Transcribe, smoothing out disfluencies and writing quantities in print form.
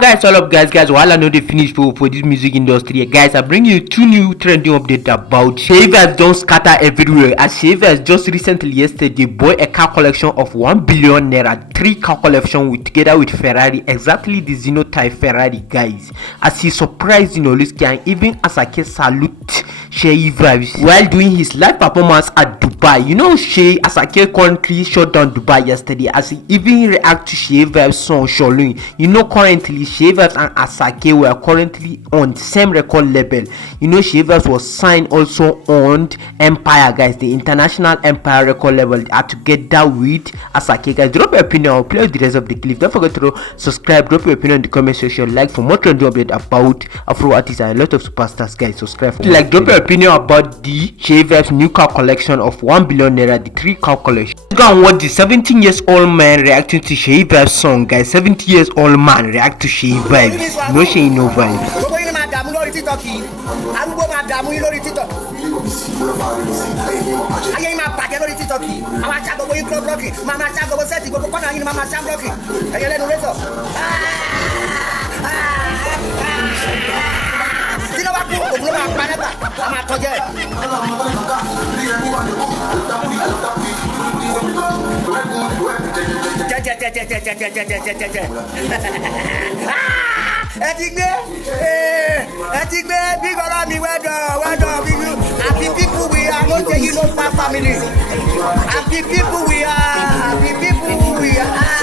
guys, all up guys, while I know they finish for this music industry, guys, I bring you two new trending updates about Seyi vibez don't scatter everywhere. As Seyi vibez just recently yesterday bought a car collection of 1 billion naira, 3 car collection together with Ferrari, exactly the Zino type Ferrari, guys. As he surprised Zinoleesky and even Asake salute Seyi vibez while doing his live performance at Dubai. You know, Asake currently shut down Dubai yesterday as he even react to Seyi vibez song Sholin. You know, currently Seyi vibez and Asake were currently on same record label. You know, Seyi vibez was signed also on Empire, guys, the international Empire record label. They are together with Asake, guys. Drop your opinion. I'll play the rest of the clip. Don't forget to subscribe. Drop your opinion in the comment section. Like for more trending update about Afro artists and a lot of superstars, guys. Subscribe. Like, drop your opinion about the Seyi vibez new car collection of 1 billion naira, the 3 car collection. Let's go and watch the 17 years old man reacting to Seyi vibez song, guys. 70 years old man react to Seyi vibez. No Seyi, no vibes. Big around me, where happy people we are, not taking no family. Happy people we are, happy people we are.